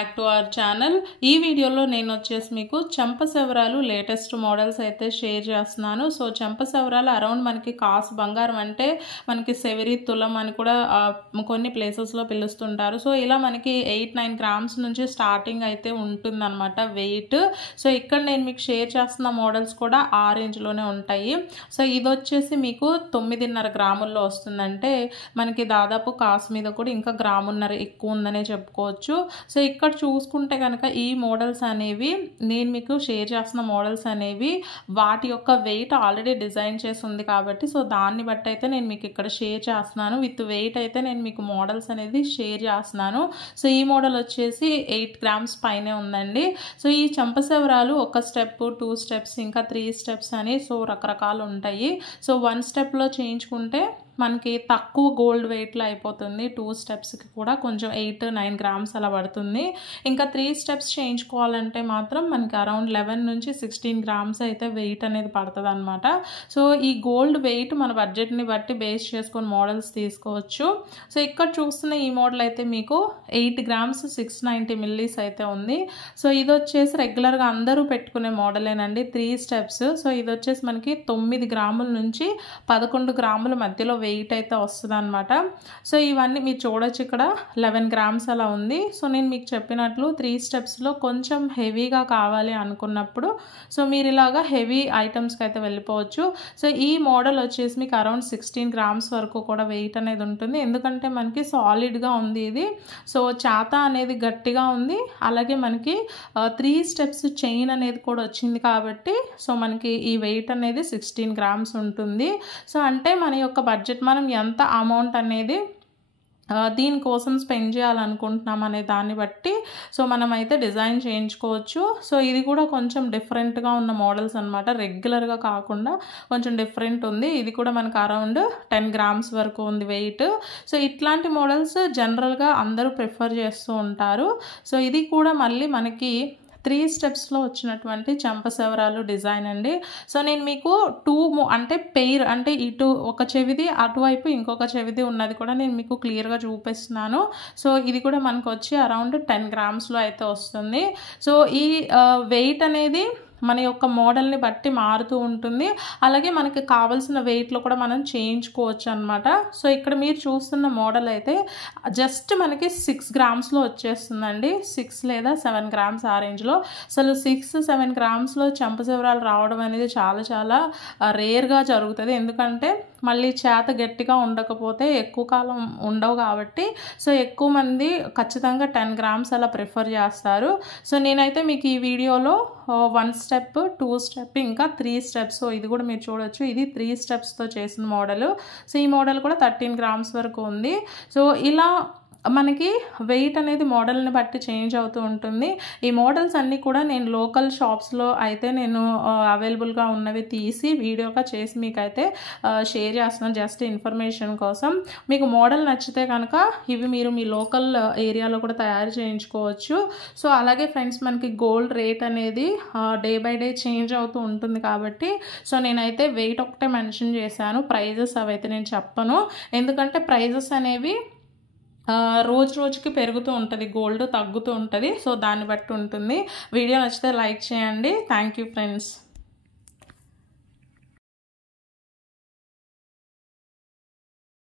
Back to our channel. ఈ వీడియోలో నేను వచ్చేసి మీకు చెంపసవరాలు లేటెస్ట్ మోడల్స్ అయితే షేర్ చేస్తున్నాను. సో చెంపసవరాలు అరౌండ్ మనకి కాసు బంగారం అంటే మనకి సెవరీ తులం అని కూడా కొన్ని ప్లేసెస్లో పిలుస్తుంటారు. సో ఇలా మనకి 8-9 గ్రామ్స్ నుంచి స్టార్టింగ్ అయితే ఉంటుందన్నమాట వెయిట్. సో ఇక్కడ నేను మీకు షేర్ చేస్తున్న మోడల్స్ కూడా ఆ రేంజ్లోనే ఉంటాయి. సో ఇది వచ్చేసి మీకు 9.5 గ్రాముల్లో వస్తుందంటే మనకి దాదాపు కాసు మీద కూడా ఇంకా గ్రామున్నర ఎక్కువ ఉందనే చెప్పుకోవచ్చు. సో ఇక్కడ చూసుకుంటే కనుక ఈ మోడల్స్ అనేవి నేను మీకు షేర్ చేస్తున్న మోడల్స్ అనేవి వాటి యొక్క వెయిట్ ఆల్రెడీ డిజైన్ చేసి ఉంది కాబట్టి సో దాన్ని బట్టి అయితే నేను మీకు ఇక్కడ షేర్ చేస్తున్నాను. విత్ వెయిట్ అయితే నేను మీకు మోడల్స్ అనేది షేర్ చేస్తున్నాను. సో ఈ మోడల్ వచ్చేసి 8 గ్రామ్స్ పైనే ఉందండి. సో ఈ చెంపసవరాలు ఒక స్టెప్, 2 స్టెప్స్, ఇంకా 3 స్టెప్స్ అని సో రకరకాలు ఉంటాయి. సో 1 స్టెప్లో చేయించుకుంటే మనకి తక్కువ గోల్డ్ వెయిట్లో అయిపోతుంది. 2 స్టెప్స్కి కూడా కొంచెం 8-9 గ్రామ్స్ అలా పడుతుంది. ఇంకా 3 స్టెప్స్ చేయించుకోవాలంటే మాత్రం మనకి అరౌండ్ 11 నుంచి 16 గ్రామ్స్ అయితే వెయిట్ అనేది పడుతుంది అనమాట. సో ఈ గోల్డ్ వెయిట్ మన బడ్జెట్ని బట్టి బేస్ చేసుకొని మోడల్స్ తీసుకోవచ్చు. సో ఇక్కడ చూస్తున్న ఈ మోడల్ అయితే మీకు 8 గ్రామ్స్ 690 మిల్లీస్ అయితే ఉంది. సో ఇది వచ్చేసి రెగ్యులర్గా అందరూ పెట్టుకునే మోడలేనండి, 3 స్టెప్స్. సో ఇది వచ్చేసి మనకి 9 గ్రాముల నుంచి 11 గ్రాముల మధ్యలో వెయిట్ అయితే వస్తుంది అనమాట. సో ఇవన్నీ మీరు చూడొచ్చు, ఇక్కడ 11 గ్రామ్స్ అలా ఉంది. సో నేను మీకు చెప్పినట్లు 3 స్టెప్స్లో కొంచెం హెవీగా కావాలి అనుకున్నప్పుడు సో మీరు ఇలాగా హెవీ ఐటమ్స్కి అయితే వెళ్ళిపోవచ్చు. సో ఈ మోడల్ వచ్చేసి మీకు అరౌండ్ 16 గ్రామ్స్ వరకు కూడా వెయిట్ అనేది ఉంటుంది. ఎందుకంటే మనకి సాలిడ్గా ఉంది ఇది. సో చాత అనేది గట్టిగా ఉంది, అలాగే మనకి 3 స్టెప్స్ చైన్ అనేది కూడా వచ్చింది కాబట్టి సో మనకి ఈ వెయిట్ అనేది 16 గ్రామ్స్ ఉంటుంది. సో అంటే మన యొక్క బడ్జెట్ మనం ఎంత అమౌంట్ అనేది దీనికోసం స్పెండ్ చేయాలనుకుంటున్నాం అనే దాన్ని బట్టి సో మనం అయితే డిజైన్ చేయించుకోవచ్చు. సో ఇది కూడా కొంచెం డిఫరెంట్గా ఉన్న మోడల్స్ అనమాట, రెగ్యులర్గా కాకుండా కొంచెం డిఫరెంట్ ఉంది. ఇది కూడా మనకు అరౌండ్ 10 గ్రామ్స్ వరకు ఉంది వెయిట్. సో ఇట్లాంటి మోడల్స్ జనరల్గా అందరూ ప్రిఫర్ చేస్తూ ఉంటారు. సో ఇది కూడా మళ్ళీ మనకి 3 స్టెప్స్లో వచ్చినటువంటి చెంపసవరాలు డిజైన్ అండి. సో నేను మీకు 2 అంటే పెయిర్ అంటే ఇటు ఒక చెవిది అటువైపు ఇంకొక చెవిది ఉన్నది కూడా నేను మీకు క్లియర్గా చూపిస్తున్నాను. సో ఇది కూడా మనకు వచ్చి అరౌండ్ 10 గ్రామ్స్లో అయితే వస్తుంది. సో ఈ వెయిట్ అనేది మన యొక్క మోడల్ని బట్టి మారుతూ ఉంటుంది. అలాగే మనకి కావాల్సిన వెయిట్లో కూడా మనం చేయించుకోవచ్చు అనమాట. సో ఇక్కడ మీరు చూస్తున్న మోడల్ అయితే జస్ట్ మనకి 6 గ్రామ్స్లో వచ్చేస్తుందండి, 6 లేదా 7 గ్రామ్స్ ఆ రేంజ్లో. అసలు 6-7 గ్రామ్స్లో చెంపసవరాలు రావడం అనేది చాలా చాలా రేర్గా జరుగుతుంది. ఎందుకంటే మళ్ళీ చేత గట్టిగా ఉండకపోతే ఎక్కువ కాలం ఉండవు కాబట్టి సో ఎక్కువ మంది ఖచ్చితంగా 10 గ్రామ్స్ అలా ప్రిఫర్ చేస్తారు. సో నేనైతే మీకు ఈ వీడియోలో 1 స్టెప్, 2 స్టెప్, ఇంకా 3 స్టెప్స్. సో ఇది కూడా మీరు చూడొచ్చు, ఇది 3 స్టెప్స్తో చేసిన మోడల్. సో ఈ మోడల్ కూడా 13 గ్రామ్స్ వరకు ఉంది. సో ఇలా మనకి వెయిట్ అనేది మోడల్ని బట్టి చేంజ్ అవుతూ ఉంటుంది. ఈ మోడల్స్ అన్నీ కూడా నేను లోకల్ షాప్స్లో అయితే నేను అవైలబుల్గా ఉన్నవి తీసి వీడియోగా చేసి మీకైతే షేర్ చేస్తున్నాను, జస్ట్ ఇన్ఫర్మేషన్ కోసం. మీకు మోడల్ నచ్చితే కనుక ఇవి మీరు మీ లోకల్ ఏరియాలో కూడా తయారు చేయించుకోవచ్చు. సో అలాగే ఫ్రెండ్స్, మనకి గోల్డ్ రేట్ అనేది డే బై డే చేంజ్ అవుతూ ఉంటుంది కాబట్టి సో నేనైతే వెయిట్ ఒకటే మెన్షన్ చేశాను, ప్రైజెస్ అవైతే నేను చెప్పను. ఎందుకంటే ప్రైజెస్ అనేవి రోజు రోజుకి పెరుగుతూ ఉంటుంది, గోల్డ్ తగ్గుతూ ఉంటుంది. సో దాన్ని బట్టి ఉంటుంది. వీడియో నచ్చితే లైక్ చేయండి. Thank you friends.